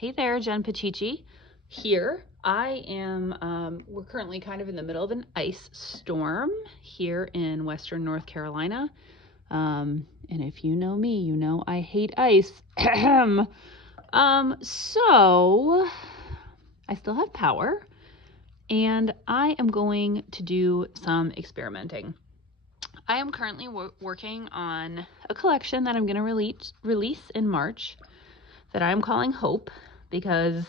Hey there, Jen Pacici here. I am, we're currently kind of in the middle of an ice storm here in Western North Carolina. And if you know me, you know I hate ice. So I still have power and I am going to do some experimenting. I am currently working on a collection that I'm going to release in March that I'm calling Hope, because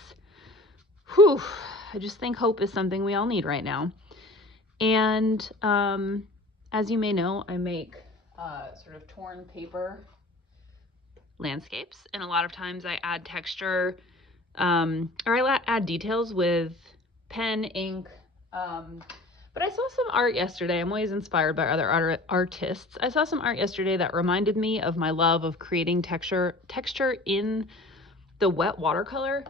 I just think hope is something we all need right now. And as you may know, I make sort of torn paper landscapes, and a lot of times I add texture or I add details with pen, ink. But I saw some art yesterday. I'm always inspired by other artists. I saw some art yesterday that reminded me of my love of creating texture in the wet watercolor.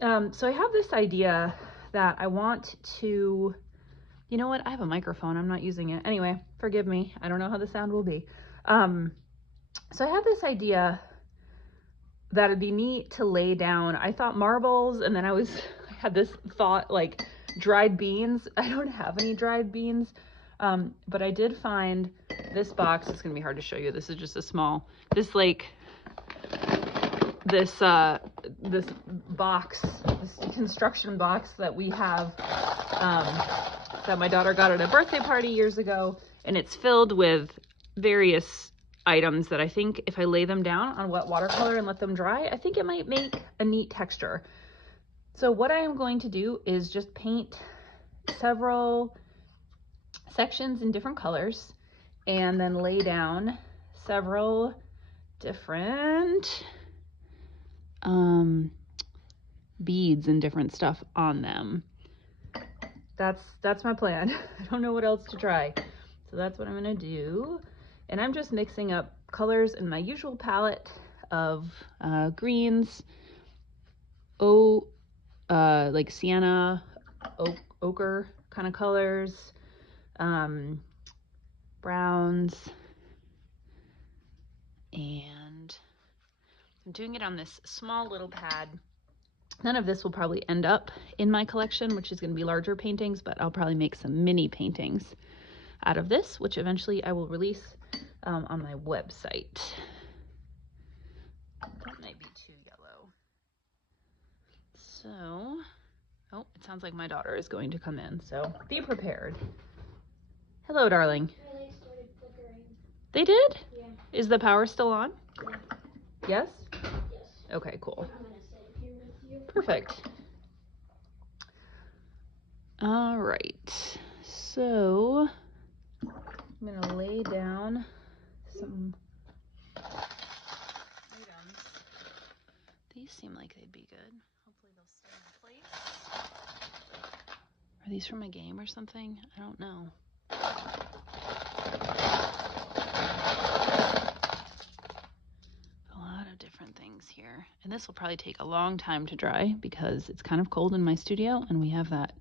So I have this idea that I want to, you know what? I have a microphone. I'm not using it. Anyway, forgive me. I don't know how the sound will be. So I have this idea that it'd be neat to lay down. I thought marbles, and then I had this thought like dried beans. I don't have any dried beans, but I did find this box. It's gonna be hard to show you. This is just a small, this box, this construction box that we have, that my daughter got at a birthday party years ago, and it's filled with various items that I think if I lay them down on wet watercolor and let them dry, I think it might make a neat texture. So what I am going to do is just paint several sections in different colors and then lay down several different beads and different stuff on them. That's my plan. I don't know what else to try. So that's what I'm gonna do. And I'm just mixing up colors in my usual palette of greens, like sienna, ochre kind of colors, browns, and I'm doing it on this small little pad. None of this will probably end up in my collection, which is going to be larger paintings, but I'll probably make some mini paintings out of this, which eventually I will release on my website. That might be too yellow. So, oh, it sounds like my daughter is going to come in, so be prepared. Hello, darling. My lights started flickering. They did? Yeah. Is the power still on? Yeah. Yes? Yes. Okay, cool. I'm gonna sit here with you. Perfect. All right, so I'm gonna lay down some items. These seem like they'd be good. Hopefully they'll stay in place. Are these from a game or something? I don't know. A lot of different things here. And this will probably take a long time to dry because it's kind of cold in my studio and we have that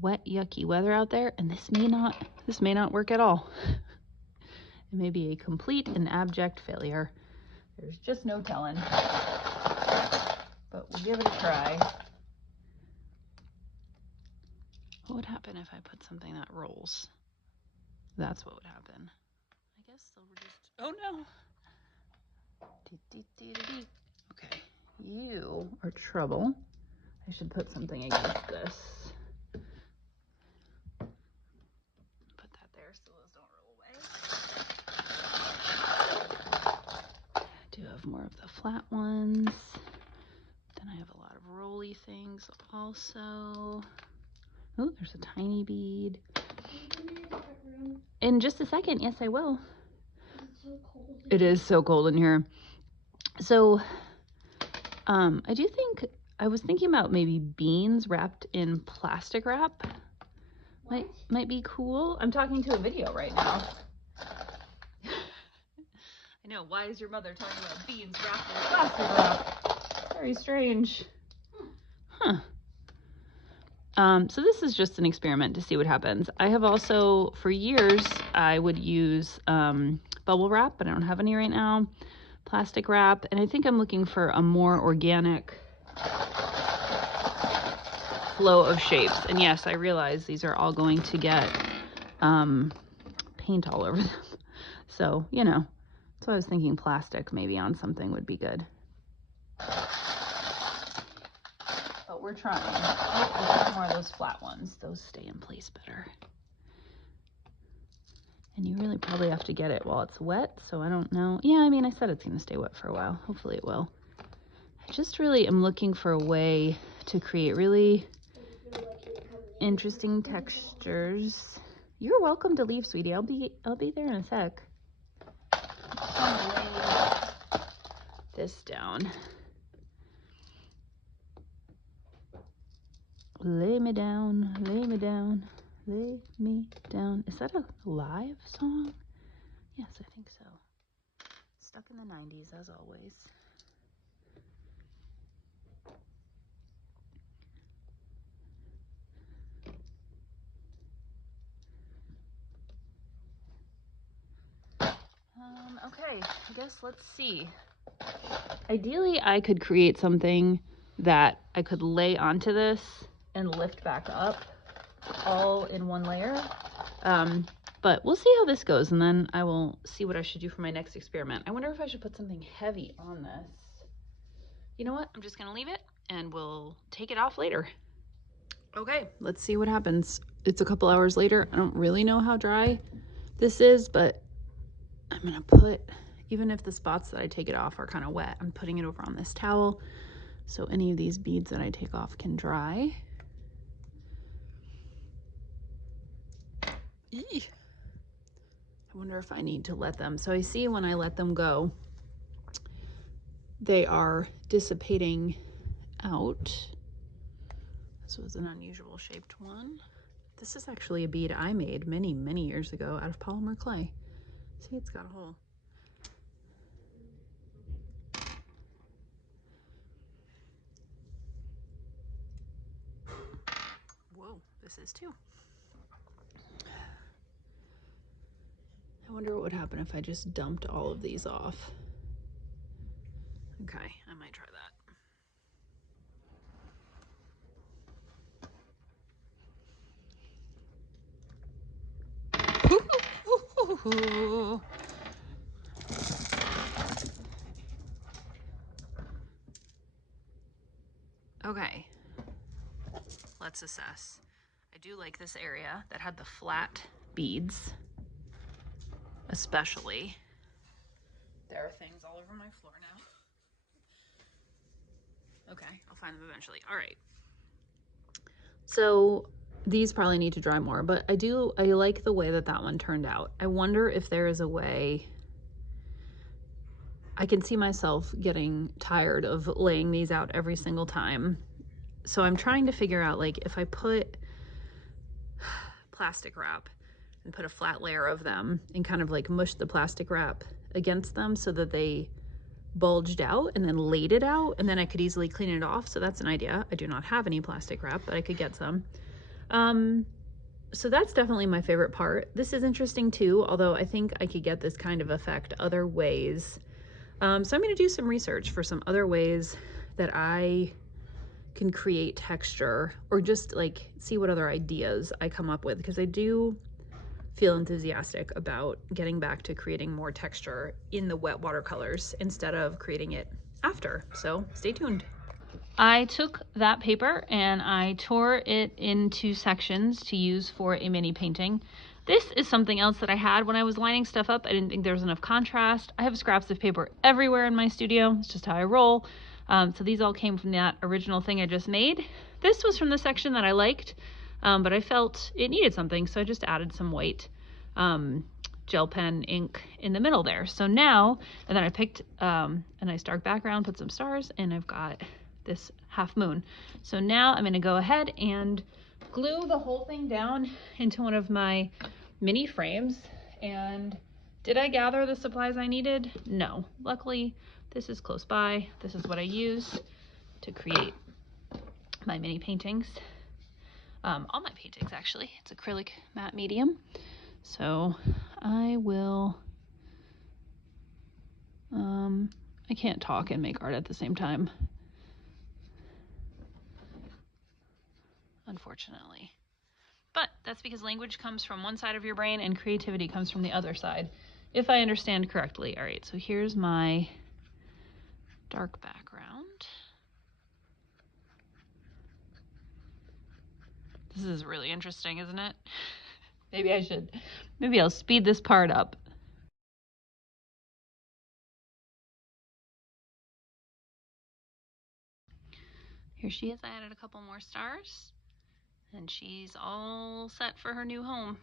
wet, yucky weather out there, and this may not work at all. It may be a complete and abject failure. There's just no telling. But we'll give it a try. What would happen if I put something that rolls? That's what would happen. I guess they'll just, oh no. Okay, you are trouble. I should put something against this. Put that there so those don't roll away. I do have more of the flat ones. Then I have a lot of rolly things also. Oh, there's a tiny bead. In just a second, yes, I will. It's so cold. It is so cold in here. So, I was thinking about maybe beans wrapped in plastic wrap. Might be cool. I'm talking to a video right now. I know, why is your mother talking about beans wrapped in plastic wrap? Very strange. Huh. So this is just an experiment to see what happens. I have also, for years, I would use bubble wrap, but I don't have any right now. Plastic wrap, and I think I'm looking for a more organic flow of shapes. And yes, I realize these are all going to get paint all over them. So, you know, so I was thinking plastic maybe on something would be good. But we're trying. Oh, more of those flat ones. Those stay in place better. And you really probably have to get it while it's wet, so I don't know. Yeah, I mean, I said it's going to stay wet for a while. Hopefully it will. I just really am looking for a way to create really interesting textures. You're welcome to leave, sweetie. I'll be there in a sec. Lay this down. Lay me down, lay me down, lay me down. Is that a live song? Yes, I think so. Stuck in the 90s, as always. Okay, I guess let's see. Ideally, I could create something that I could lay onto this and lift back up all in one layer. But we'll see how this goes, and then I will see what I should do for my next experiment. I wonder if I should put something heavy on this. You know what? I'm just gonna leave it, and we'll take it off later. Okay, let's see what happens. It's a couple hours later. I don't really know how dry this is, but I'm gonna put, even if the spots that I take it off are kind of wet, I'm putting it over on this towel so any of these beads that I take off can dry. Eee. I wonder if I need to let them. So I see when I let them go, they are dissipating out. This was an unusual shaped one. This is actually a bead I made many, many years ago out of polymer clay. See, it's got a hole. Whoa, this is too. I wonder what would happen if I just dumped all of these off. Okay, I might try that. Okay, let's assess. I do like this area that had the flat beads, especially. There are things all over my floor now. Okay, I'll find them eventually. All right. So these probably need to dry more, but I like the way that one turned out. I wonder if there is a way. I can see myself getting tired of laying these out every single time. So I'm trying to figure out, like, if I put plastic wrap and put a flat layer of them and kind of like mush the plastic wrap against them so that they bulged out and then laid it out, and then I could easily clean it off. So that's an idea. I do not have any plastic wrap, but I could get some. So that's definitely my favorite part. This is interesting too, although I think I could get this kind of effect other ways. So I'm going to do some research for some other ways that I can create texture, or just like see what other ideas I come up with, because I do feel enthusiastic about getting back to creating more texture in the wet watercolors instead of creating it after. So stay tuned. I took that paper and I tore it into sections to use for a mini painting. This is something else that I had when I was lining stuff up. I didn't think there was enough contrast. I have scraps of paper everywhere in my studio. It's just how I roll. So these all came from that original thing I just made. This was from the section that I liked, but I felt it needed something, so I just added some white gel pen ink in the middle there. So now, and then I picked a nice dark background, put some stars, and I've got this half moon. So now I'm gonna go ahead and glue the whole thing down into one of my mini frames. And did I gather the supplies I needed? No. Luckily, this is close by. This is what I use to create my mini paintings. All my paintings, actually. It's acrylic matte medium. So I will, I can't talk and make art at the same time. unfortunately. But that's because language comes from one side of your brain and creativity comes from the other side, if I understand correctly. All right, so here's my dark background. This is really interesting, isn't it? Maybe I'll speed this part up. Here she is. I added a couple more stars, and she's all set for her new home.